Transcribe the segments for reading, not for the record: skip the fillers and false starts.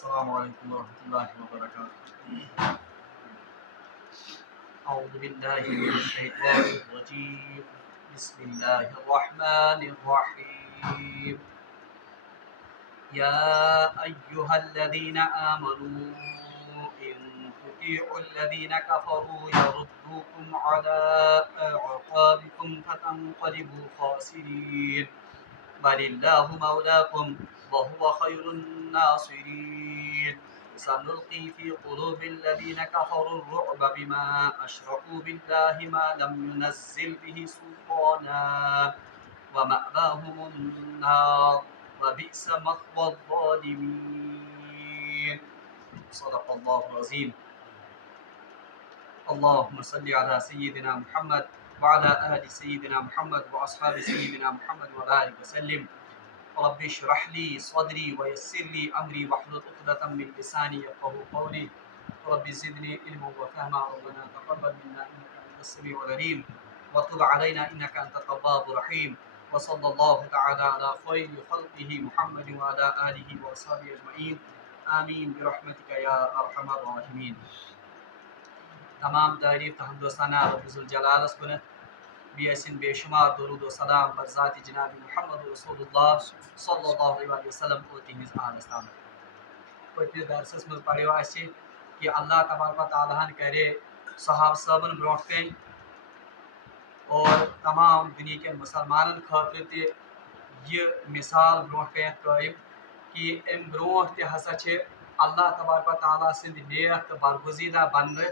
السلام عليكم ورحمة الله وبركاته. أعوذ بالله من الشيطان الرجيم. بسم الله الرحمن الرحيم. يا أيها الذين آمنوا إن تطيعوا الذين كفروا يردوكم على أعقابكم فتنقلبوا خاسرين. بل الله مولاكم وهو خير الناصرين. سنلقي في قلوب الذين كفروا الرعب بما أشركوا بالله ما لم ينزل به سلطانا ومأواهم النار وبئس مثوى الظالمين. صدق الله العظيم. اللهم صل على سيدنا محمد وعلى آل سيدنا محمد وأصحاب سيدنا محمد وبارك وسلم. رب اشرح لي صدري ويسر لي أمري واحلل عقدة من لساني يفقهوا قولي. رب زدني علما وفهما. ربنا تقبل منا إنك أنت السميع العليم وتب علينا إنك أنت التواب الرحيم. وصلى الله تعالى على خير خلقه محمد وعلى آله وأصحابه أجمعين. آمين برحمتك يا أرحم الراحمين. تمام تعریف حمد و ثنا رب ذوالجلالس کنت بیسن بے شمار درود و سلام بر ذات جناب محمد رسول اللہ صلی اللہ علیہ وسلم اور تہذ آلس تام. پتمس درسس من پڑھو اس کہ اللہ تبارک و تعالیٰ کرے صحابہ صٲبن برونٛٹھ کن اور تمام دنیا کن مسلمانن خاطر تہ یہ مثال برونٛٹھ کن قائم کہ ام برونٛٹھ تہ ہسا چھ اللہ تبارک و تعالیٰ سند نیک تو برگزیدہ بندہ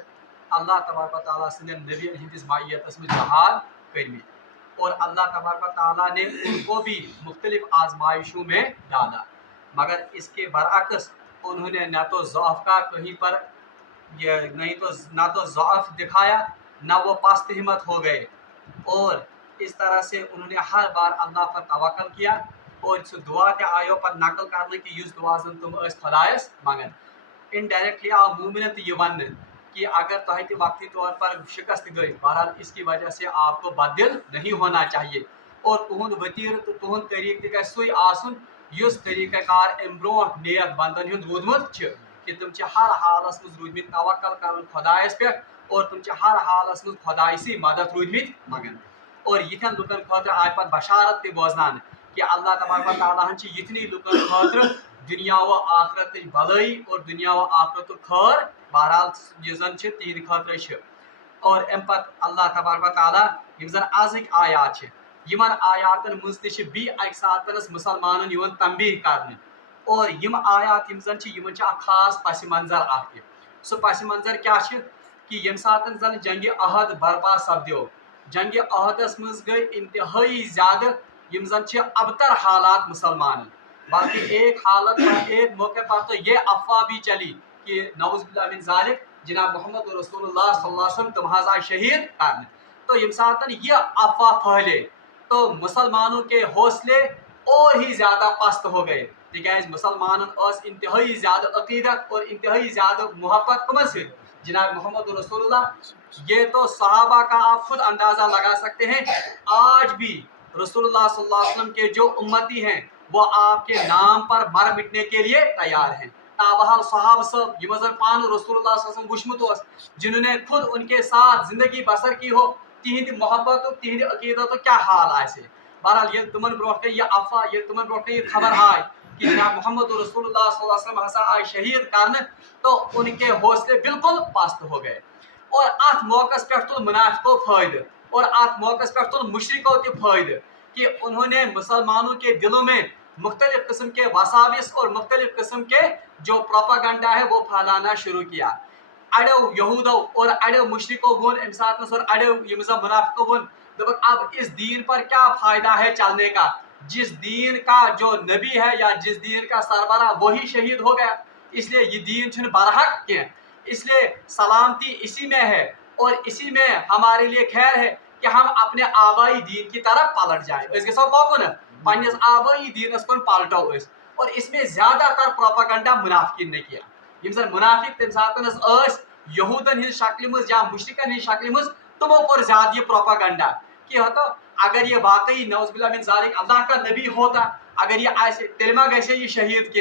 اللہ تبارک و تعالیٰ سندین نبیین ہندس معیتس میں جہاد کرمت اور اللہ تبارک و تعالیٰ نے ان کو بھی مختلف آزمائشوں میں ڈالا، مگر اس کے برعکس انہوں نے نہ تو ضعف کا کہیں پر نہ تو ضعف دکھایا نہ وہ پست ہمت ہو گئے، اور اس طرح سے انہوں نے ہر بار اللہ پر توکل کیا اور سو دعا تے آیو پر نقل کرنے کی یس دعا زن تم اس خدایس مانگن. انڈائریکٹلی آو مومنت یہ ون کہ اگر تہ تہ وقتی طور پر شکست گئی، بہرحال اس کی وجہ سے آپ کو بدل نہیں ہونا چاہیے اور تہد وتیر تو تہد طریقہ تہ گژھِ سُے آسن یس طریقہ کار ام برونٛٹھ نیک بندن ہند روٗدمُت چھُ کہ تم چھِ ہر حالس منٛز روٗدمٕتۍ توکل کران خدایس پٮ۪ٹھ اور تم چھِ ہر حالس منٛز خدایہِ سٕے مدد روٗدمٕتۍ منگان. اور یتھٮ۪ن لُکن خٲطرٕ آیہِ پتہٕ بشارت تہِ بوزناونہٕ کہ اللہ تبارک و تعالیٰ ہن چھِ یتھنٕے لُکن خٲطرٕ دنیا و آخرتٕچ بلٲیی اور دنیا و آخرتُک خٲر بہرحال یہ زن تہند خاطر چھ. اور ام پتہ اللہ تبارک و تعالیٰ یم زن آزک آیات چھ یمن آیاتن مز تہ بی اکہ ساتنس مسلمانن یوان تنبیہ کرنے اور یم آیات یم زن یمن چھ اکھ خاص پس منظر اکھ. سو پس منظر کیا چھ کہ یم ساتن زن جنگ احد برپا سپدیو، جنگ احدس مز گئی انتہائی زیادہ یم زن چھ ابتر حالات مسلمانن، بلکہ ایک حالت پر ایک موقع پر تو یہ افواہ بھی چلی کہ نعوذ باللہ من ذالک جناب محمد رسول اللہ صلی اللہ علیہ وسلم تم حض آئے شہید کرنے. تو یم ساتن یہ افواہ پھیلے تو مسلمانوں کے حوصلے اور ہی زیادہ پست ہو گئے تکیاز مسلمانن اس انتہائی زیادہ عقیدت اور انتہائی زیادہ محبت کمن سے جناب محمد رسول اللہ. یہ تو صحابہ کا آپ خود اندازہ لگا سکتے ہیں، آج بھی رسول اللہ صلی اللہ علیہ وسلم کے جو امتی ہیں وہ آپ کے نام پر مر مٹنے کے لیے تیار ہیں. تابحال صحابہ صاحب یم زن پان رسول اللہ صلی اللہ علیہ وسلم وچمت جنہوں نے خود ان کے ساتھ زندگی بسر کی ہو، تہند محبت تہند عقیدت کیا حال آسے. بہرحال یہ تمن برونٛٹھ کن یہ افواہ یہ تمن برونٛٹھ کن یہ خبر آئی کہ جناب محمد رسول اللہ صلی اللہ علیہ وسلم ہسا آئے شہید کرنے تو ان کے حوصلے بالکل پست ہو گئے. اور ات موقع پہ تل منافقوں فائدہ اور ات موقع پہ تل مشرکوں تہ فائدہ کہ انہوں نے مسلمانوں کے دلوں میں مختلف قسم کے وساوس اور مختلف قسم کے جو پروپاگنڈا ہے وہ پھیلانا شروع کیا. اڑو یہودو اور اڑو مشرکوں ون ام سات اور اڑو یم زن منافقوں ون دپک اب اس دین پر کیا فائدہ ہے چلنے کا، جس دین کا جو نبی ہے یا جس دین کا سربراہ وہی شہید ہو گیا، اس لیے یہ دین چھن برحق کی، اس لیے سلامتی اسی میں ہے اور اسی میں ہمارے لیے خیر ہے کہ ہم اپنے آبائی دین کی طرف پلٹ جائیں. اس کے ساتھ پاکو نا پنس آبائی دینس کن پلٹو اس. اور اس میں زیادہ تر پروپاگنڈا منافقین نے کیا. یم زن منافق تم ساتنس یہودن ہند شکل مز یا مشرکن ہند شکل مز تمو پر زیادہ یہ پروپاگنڈا کہ اگر یہ واقعی نعوذ باللہ من ذالک اللہ کا نبی ہوتا، اگر یہ ایسے تیل ما گژھے یہ شہید کی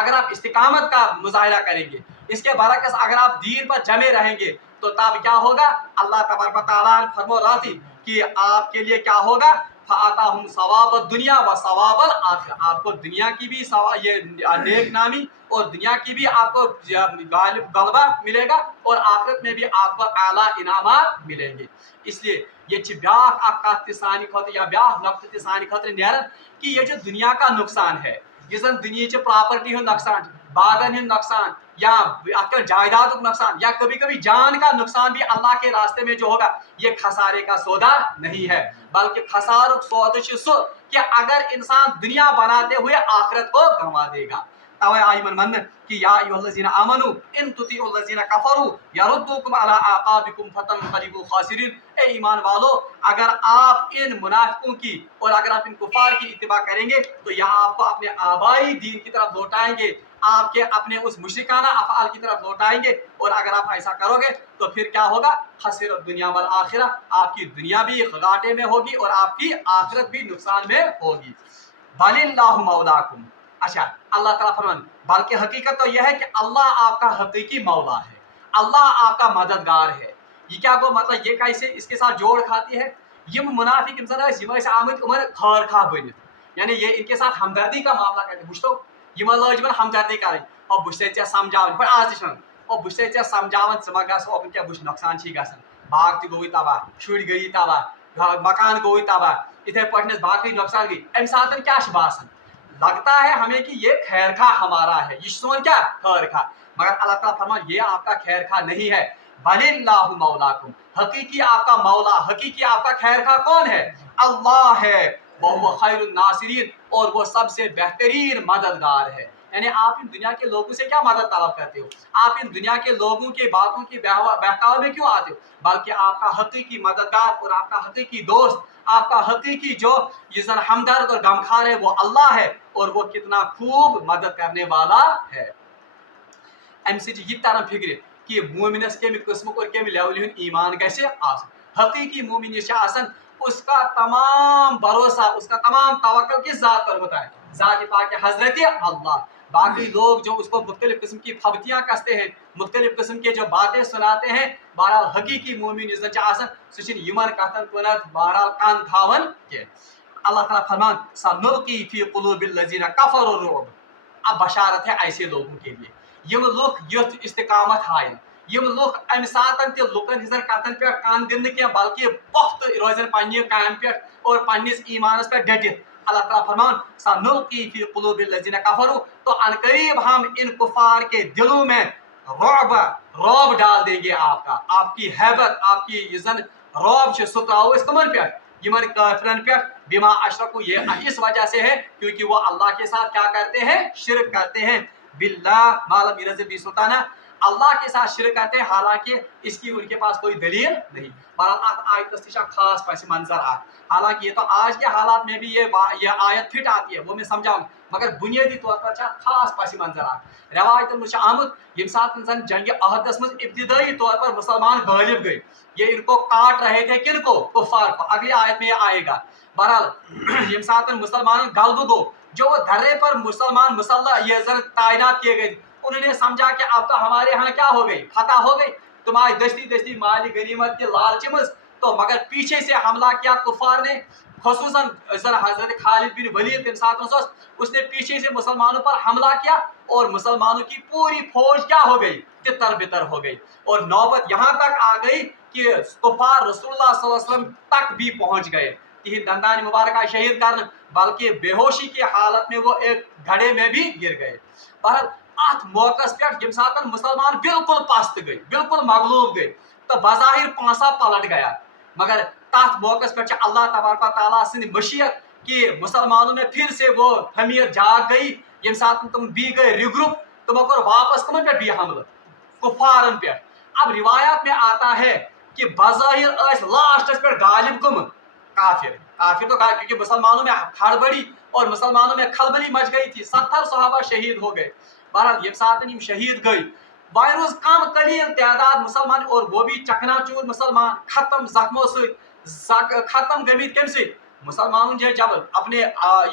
اگر آپ استقامت کا مظاہرہ کریں گے، اس کے برعکس اگر آپ دین پر جمے رہیں گے تو تب کیا ہوگا؟ اللہ تبارک و تعالیٰ فرما رہا تھی کہ آپ کے لیے کیا ہوگا؟ فَآتَاهُمْ ثَوَابَ الدُّنْيَا وَثَوَابَ الْآخِرَةِ، آپ کو دنیا کی بھی یہ نیک نامی اور دنیا کی بھی آپ کو غلبہ ملے گا اور آخرت میں بھی آپ کو اعلیٰ انعامات ملیں گے۔ اس لیے یہ بیاکھ اکھ کتھ سانہِ خٲطرٕ یا بیاکھ نقطہٕ تہِ سانہِ خٲطرٕ نیران کہ یہ جو دنیا کا نقصان ہے، یہ زن دنیا پراپرٹی ہند نقصان، باغن ہند نقصان یا جائیداد نقصان یا کبھی کبھی جان کا نقصان بھی اللہ کے راستے میں جو ہوگا، یہ خسارے کا سودا نہیں ہے، بلکہ خسارک سود سو کہ اگر انسان دنیا بناتے ہوئے آخرت کو گنوا دے گا۔ توے آئی من کہ یا ایھا الذین آمنوا ان تطیعوا الذین کفروا یردوکم علی اعقابکم فتنقلبوا خاسرین، اے ایمان والو اگر آپ ان منافقوں کی اور اگر آپ ان کفار کی اتباع کریں گے تو یہ آپ کو اپنے آبائی دین کی طرف لوٹائیں گے، آپ کے اپنے اس مشرکانہ افعال کی طرف لوٹائیں گے، اور اگر آپ ایسا کرو گے تو پھر کیا ہوگا؟ خسرت دنیا والآخرہ، آپ کی دنیا بھی گھاٹے میں ہوگی اور آپ کی آخرت بھی نقصان میں ہوگی۔ بل اللہ مولاکم، اچھا اللہ تعالیٰ فرمان بلکہ حقیقت تو یہ ہے کہ اللہ آپ کا حقیقی مولا ہے، اللہ آپ کا مددگار ہے۔ یہ کیا گو مطلب یہ کیسے اس کے ساتھ جوڑ کھاتی ہے؟ یم منافق زن آمت عمر خیر خواہ بنت، یعنی یہ ان کے ساتھ ہمدردی کا معاملہ کرتے ہیں، وچھو یہ لج من ہمدردی کریں اور بچ ژے سمجھاون پہ آج تھی اور بچ ژے سمجھاون ژٕ ما گژھ اوپن کیا بچ نقصان چھی گژھان، باغ تہ گوٚوٕے تباہ، شُرۍ گٔیی تباہ، مکان گوٚوٕے تباہ، اتھے پٲٹھۍ باقی نقصان گئی، امہِ ساتہٕ کیا چھ باسان؟ لگتا ہے ہمیں کہ یہ خیر خواہ ہمارا ہے، یہ سون کیا خیر خواہ، مگر اللہ تعالیٰ فرمان یہ آپ کا خیر خواہ نہیں ہے۔ بل اللہ مولاکم، حقیقی آپ کا مولا، حقیقی آپ کا خیر خواہ کون ہے؟ اللہ ہے، وہ خیر الناصرین، اور وہ سب سے بہترین مددگار ہے۔ یعنی آپ ان دنیا کے لوگوں سے کیا مدد طلب کرتے ہو؟ آپ ان دنیا کے لوگوں کی باتوں کی بہکاوے میں کیوں آتے ہو؟ بلکہ آپ کا حقیقی مددگار اور آپ کا حقیقی دوست، آپ کا حقیقی جو یہ ہمدرد اور غمخوار ہے وہ اللہ ہے، اور وہ کتنا خوب مدد کرنے والا ہے۔ ام سے یہ تران فکر کہ مومنس کم قسم اور کم لیول ہند ایمان گھس آسن۔ حقیقی مومن یہ آسن اس کا تمام بھروسہ، اس کا تمام توکل کس ذات پر ہوتا ہے؟ ذات پاک حضرت اللہ۔ باقی لوگ جو اس کو مختلف قسم کی پھبتیاں کستے ہیں، مختلف قسم کے جو باتیں سناتے ہیں، بہرحال حقیقی مومن اس آسن سہ یمن کتن کنت بہرحال کان تھاون کی۔ اللہ تعالیٰ فرمان سنلقی فی قلوب الذین کفروا الرعب، اب بشارت ہے ایسے لوگوں کے لیے یم لوگ یتھ استقامت ہائن، یم لوگ امہ ساتن تہ لکن ہزن کتن پہ کان دن کی بلکہ پختہ روزن پنہ کام پہ اور پنس ایمانس پہ ڈٹت۔ اللہ تعالیٰ فرمان سنلقی فی قلوب الذین کفروا، تو ان قریب ہم ان کفار کے دلوں میں رعب ڈال دیں گے، آپ کا، آپ کی ہیبت، آپ کی یہ زن رعب سہ تراو اس کمن پہ؟ یمن کافرن پہ، بما اشرکوا، یہ اس وجہ سے ہے کیونکہ وہ اللہ کے ساتھ کیا کرتے ہیں؟ شرک کرتے ہیں، باللہ ما لم ينزل به سلطانہ، اللہ کے ساتھ شرک کرتے ہیں حالانکہ اس کی ان کے پاس کوئی دلیل نہیں۔ بہرحال آیت تہ خاص پس منظر حالانکہ یہ تو آج کے حالات میں بھی یہ آیت فٹ آتی ہے، وہ میں سمجھاؤں، مگر بنیادی طور پر خاص پس منظر روایتن میں آمت یم سات زن جنگ عہدس مز ابتدائی طور پر مسلمان غالب گئے، یہ ان کو کاٹ رہے تھے، کن کو؟ کفار کو، اگلی آیت میں یہ آئے گا۔ بہرحال یم سات مسلمان غلبہ گو، جو وہ دھرے پر مسلمان مسلح یہ زن تعینات کیے گئے، انہوں نے سمجھا کہ اب تو ہمارے ہاں کیا ہو گئی؟ فتح ہو گئی، تم آج دستی دستی مالی غنیمت کے لالچ مز، تو مگر پیچھے سے حملہ کیا کفار نے، خصوصاً حضرت خالد بن ولید اس نے پیچھے سے مسلمانوں پر حملہ کیا اور مسلمانوں کی پوری فوج کیا ہو گئی؟ تتر بتر ہو گئی، اور نوبت یہاں تک آ گئی کہ کفار رسول اللہ صلی اللہ علیہ وسلم تک بھی پہنچ گئے، تہند دندان مبارکہ شہید کرنے، بلکہ بے ہوشی کی حالت میں وہ ایک گھڑے میں بھی گر گئے۔ بہرحال ات موقع پہ یم سات مسلمان بالکل پست گئی، بالکل مغلوب گئی، تو بظاہر پانسا پلٹ گیا، مگر تات موقع پہ اللہ تبارک و تعالیٰ سند مشیت کہ مسلمانوں میں پھر سے وہ حمیت جاگ گئی، یم سات تم بھی گئے ریگروپ، تمو کر واپس کمن پہ بھی حملہ؟ کفارن پہ۔ اب روایات میں آتا ہے کہ بظاہر لاسٹس پہ غالب کم؟ کافر تو کیونکہ مسلمانوں میں ہڑبڑی اور مسلمانوں میں کھلبلی مچ گئی تھی، 70 صحابہ شہید ہو گئے۔ بہرحال یم سات شہید گئی، روز کم قلیل تعداد مسلمان، اور وہ بھی چکنا چور مسلمان، ختم زخموں سے، ختم گمت کم سے؟ مسلمانوں جب اپنے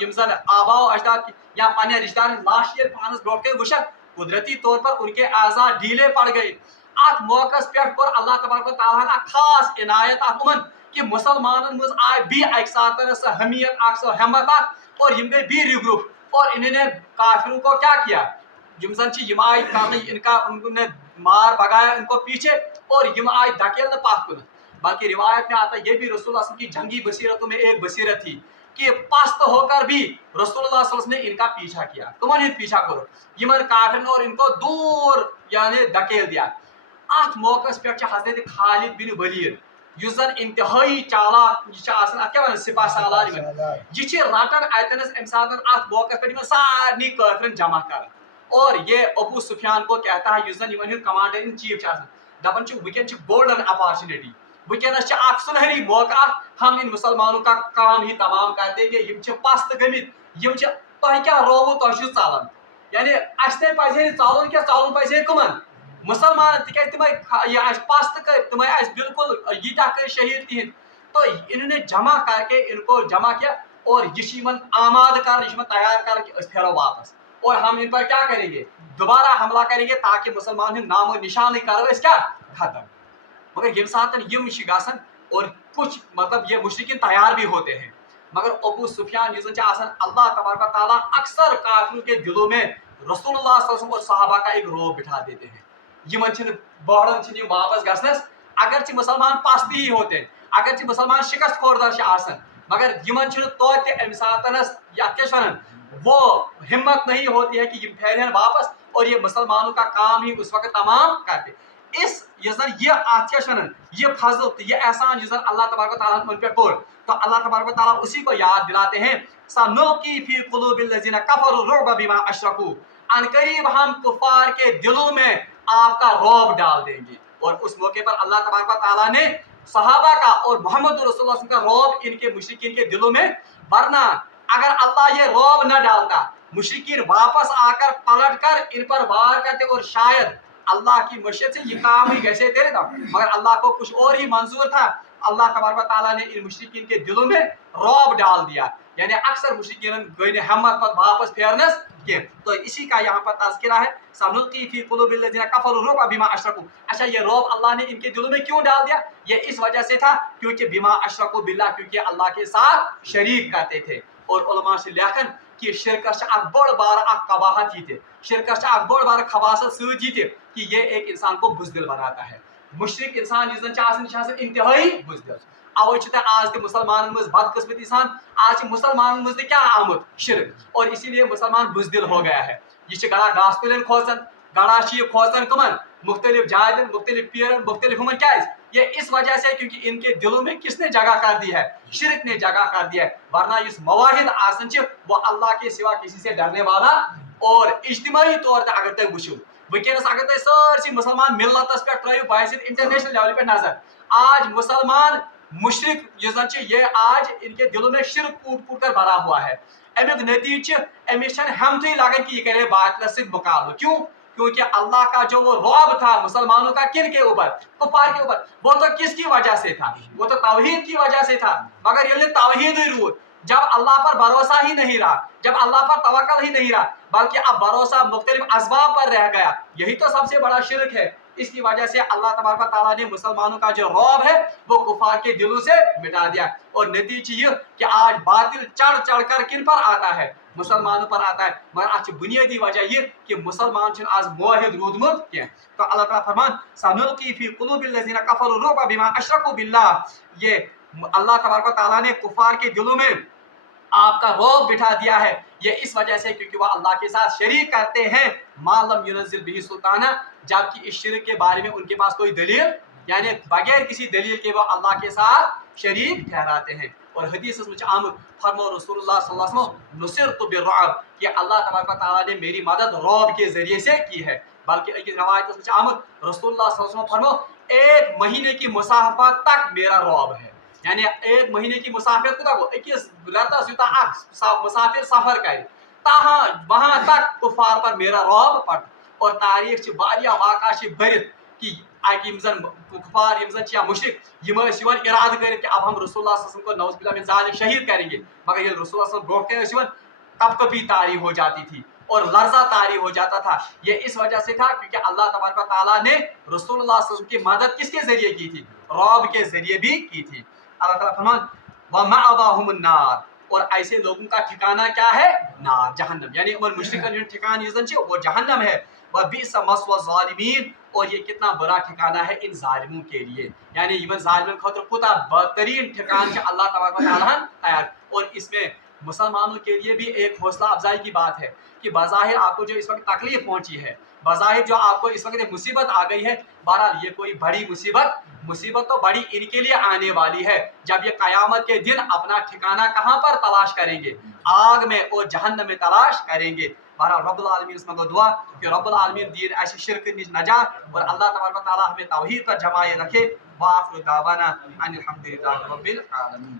یم زن آبا و اجداد یا پنہ رشتہ دار لاش یہ پانس برو کن وشن قدرتی طور پر ان کے اعضاء ڈھیلے پڑ گئے. ات موقع پہ کور اللہ تبارک و تعالیٰ نے خاص عنایت اتمن کہ مسلمانن مز آئے بھی اک ساتھ سا حمیت اک سا ہمت اور یم گئی بھی ریگروپ اور انہوں نے کافروں کو کیا کیا یم زن یم آئے ان نے مار بگایا ان کو پیچھے اور یم آئے دھکیل پات کن. بلکہ روایت میں آتا ہے یہ بھی رسول اللہ صلی اللہ علیہ وسلم کی جنگی بصیرتوں میں ایک بصیرت تھی کہ پست ہو کر بھی رسول اللہ صلی اللہ علیہ وسلم نے ان کا پیچھا کیا. تمہن ہند پیچھا کرو یمن کافرن اور ان کو دور یعنی دھکیل دیا. ات موقع پہ حضرت خالد بن ولید اس زن انتہائی چالاک یہ سپاہ سالار یہ رٹان اتنس ام سات ات موقع پہ سارے کافرن جمع کر اور یہ ابو سفیان کو کہتا ہے اس زن کمانڈر ان چیف دپان ونکین گولڈن اپارچونیٹی ونکس سنہری موقع ہم ان مسلمانوں کا کام ہی تمام کر دیں گے. یم پست گمت تہ کیا روو تہ ژلان یعنی اس تہ پزے ژلن کیا ژلن پزے کمن مسلمان تک تم پست کر تم بالکل یہ کر شہید تہند. تو انہوں نے جمع کر کے ان کو جمع کیا اور یہ آماد کر تیار کر کے پھیرو واپس اور ہم ان پر کیا کریں گے دوبارہ حملہ کریں گے تاکہ مسلمان ہند نام و نشان کرو اس کیا ختم. مگر یم سات یم گھن اور کچھ مطلب یہ مشرکین تیار بھی ہوتے ہیں مگر ابو سفیان یہ اللہ تبارک و تعالیٰ اکثر کافروں کے دلوں میں رسول اللہ صلی اللہ علیہ وسلم اور صحابہ کا ایک روب بٹھا دیتے ہیں. یمن بہرن واپس گھنس اگرچہ مسلمان پستی ہی ہوتے ہیں اگرچہ مسلمان شکست خوردار مگر یمن توتہ ام ساتنس کیا وہ ہمت نہیں ہوتی ہے کہ یہ پھیرن واپس اور یہ مسلمانوں کا کام ہی اس وقت تمام کرتے. اس یہ فضل یہ احسان جس اللہ تبارک و تعالیٰ نے ان پہ کور تو اللہ تبارک و تعالیٰ اسی کو یاد دلاتے ہیں سنلقی فی قلوب الذین کفروا الرعب بما اشرکوا ان قریب ہم کفار کے دلوں میں آپ کا رعب ڈال دیں گے. اور اس موقع پر اللہ تبارک و تعالیٰ نے صحابہ کا اور محمد رسول اللہ صلی اللہ علیہ وسلم کا رعب ان کے مشرکین کے دلوں میں ورنہ اگر اللہ یہ رعب نہ ڈالتا مشرکین واپس آ کر پلٹ کر ان پر وار کرتے اور شاید اللہ کی مشیت سے یہ کام ہی کیسے تیرے تھا مگر اللہ کو کچھ اور ہی منظور تھا. اللہ تبارک و تعالیٰ نے ان مشرکین کے دلوں میں رعب ڈال دیا یعنی اکثر مشرکین گئی ہمت پر واپس پھیرنس کی. تو اسی کا یہاں پر تذکرہ ہے سنلقی فی قلوب الذین کفروا الرعب بما اشرکوا. اچھا یہ رعب اللہ نے ان کے دلوں میں کیوں ڈال دیا یہ اس وجہ سے تھا کیونکہ بما اشرکوا باللہ کیونکہ اللہ کے ساتھ شریک کرتے تھے. اور علماء سے لیکن کہ شرکت اک بڑ بار اک قباحت یہ شرکت اک بڑ بار خباثت ست یہ کہ یہ ایک انسان کو بزدل بناتا ہے. مشرک انسان اس زن انتہائی بزدل اوے آج تہ مسلمان مز بدقسمتی سان آج مسلمان مز کیا آمد شرک اور اسی لیے مسلمان بزدل ہو گیا ہے. یہ گڑا گاس کلین کھوژان گڑا یہ کھوژان کمن مختلف جائن مختلف پیرن مختلف ہمن کیا یہ اس وجہ سے کیونکہ ان کے دلوں میں کس نے جگہ کر دی ہے شرک نے جگہ کر دیا ہے. ورنہ اس مواحد آسن وہ اللہ کے سوا کسی سے ڈرنے والا اور اجتماعی طور پر اگر تھی وچو ونکس اگر تھی سرسی مسلمان ملتس پہ ترو باعث انٹرنیشنل لیول پہ نظر آج مسلمان مشرق یہ آج ان کے دلوں میں شرک کوٹ کوٹ کر بھرا ہوا ہے. امیک نتیجہ امس ہمتھی لگن کہ یہ کرے باطل سے مقابلہ. کیوں کیونکہ اللہ کا جو وہ رعب تھا مسلمانوں کا کن کے اوپر کفار کے اوپر وہ تو کس کی وجہ سے تھا وہ تو توحید کی وجہ سے تھا. مگر یہ توحید ہی رود جب اللہ پر بھروسہ ہی نہیں رہا جب اللہ پر توکل ہی نہیں رہا بلکہ اب بھروسہ مختلف اسباب پر رہ گیا یہی تو سب سے بڑا شرک ہے. اس کی وجہ سے اللہ تبارک و تعالیٰ نے مسلمانوں کا جو رعب ہے وہ کفار کے دلوں سے مٹا دیا. اور نتیجہ یہ کہ آج باطل چڑھ چڑھ کر کن پر آتا ہے مسلمانوں پر آتا ہے مگر آج بنیادی وجہ یہ کہ مسلمان آج موحد رودمت کی. تو اللہ تعالیٰ فرمان سنلقی فی قلوب الذین کفروا الرعب بما اشرکوا باللہ. یہ اللہ تبارک و تعالیٰ نے کفار کے دلوں میں آپ کا رعب بٹھا دیا ہے یہ اس وجہ سے کیونکہ وہ اللہ کے ساتھ شریک کرتے ہیں ما لم ینزل به سلطانہ جبکہ اس شرک کے بارے میں ان کے پاس کوئی دلیل یعنی بغیر کسی دلیل کے وہ اللہ کے ساتھ شریک ٹھہراتے ہیں. اور حدیث میں آمد فرمو رسول اللہ صلی اللہ علیہ وسلم نصرت بالرعب کہ اللہ تبارک و تعالیٰ نے میری مدد رعب کے ذریعے سے کی ہے. بلکہ ایک روایت میں آمد رسول اللہ صلی اللہ علیہ وسلم فرمو ایک مہینے کی مسافت تک میرا رعب ہے یعنی ایک مہینے کی مسافر کوتا گو اکس رتس یوتہ مسافر سفر کر تاہاں وہاں تک کفار پر میرا رعب پڑ. اور تاریخ واقعہ برت کہ اکہ یم زن کفار یم زن یا مشرک یم یوان ارادہ کرت کہ اب ہم رسول اللہ صلی اللہ علیہ وسلم کو نعوذ باللہ من ذالک شہید کریں گے، مگر یہ رسول اللہ صلی اللہ علیہ وسلم برونٹھ کن یوان کپ کپی طاری ہو جاتی تھی اور لرزہ طاری ہو جاتا تھا. یہ اس وجہ سے تھا کیونکہ اللہ تبارک و تعالیٰ نے رسول اللہ صلی اللہ علیہ وسلم کی مدد کس کے ذریعے کی تھی؟ رعب کے ذریعے بھی کی تھی. اللہ تعالیٰ فرمان وَمَأْوَاهُمُ النَّارُ، اور ایسے لوگوں کا ٹھکانہ کیا ہے؟ نار، جہنم. یعنی عمر مشرکن جو ٹھکانہ یہ وہ جہنم ہے. وَبِئْسَ مَثْوَى الظَّالِمِينَ، اور یہ کتنا برا ٹھکانہ ہے ان ظالموں کے لیے. یعنی یمن ظالمن خاطر کوتا بدترین ٹھکان اللہ تبارک و تعالیٰ تیار. اور اس میں مسلمانوں کے لیے بھی ایک حوصلہ افزائی کی بات ہے کہ بظاہر آپ کو جو اس وقت تکلیف پہنچی ہے، بظاہر جو آپ کو اس وقت ایک مصیبت آ گئی ہے، بہرحال یہ کوئی بڑی مصیبت تو بڑی ان کے لیے آنے والی ہے جب یہ قیامت کے دن اپنا ٹھکانہ کہاں پر تلاش کریں گے؟ آگ میں اور جہنم میں تلاش کریں گے. بہرحال رب العالمین اس میں دعا کہ رب العالمین دین ایسے شرک نش نجات اور اللہ تبارک و تعالیٰ ہمیں توحید پر جمائے رکھے. وآخر دعوانا ان الحمد للہ رب العالمین.